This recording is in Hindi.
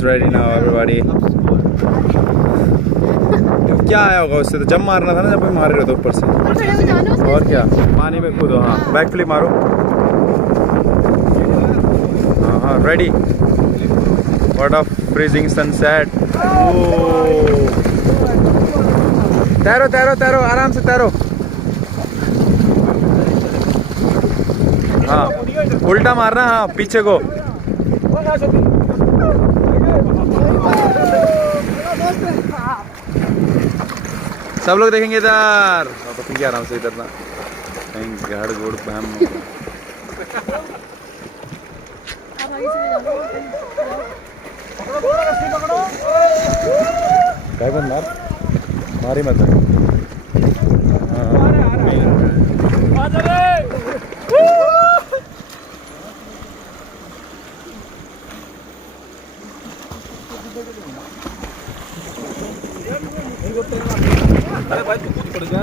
It's ready now everybody. क्या आया होगा उससे? तो जंप मारना था ना, जब मार रहे हो तो ऊपर से। और क्या, पानी में कूदो। हाँ, बैक फ्लिप मारो। हाँ हाँ, ready. What a freezing sunset. तैरो तैरो तैरो, आराम से तैरो। हाँ, उल्टा मारना। हाँ, पीछे को। सब लोग देखेंगे इधर। तो आराम से इधर ना कहीं गड़ गुड़ बहम। क्या बन मार मारी मत। अरे भाई तू कूद पड़ गया।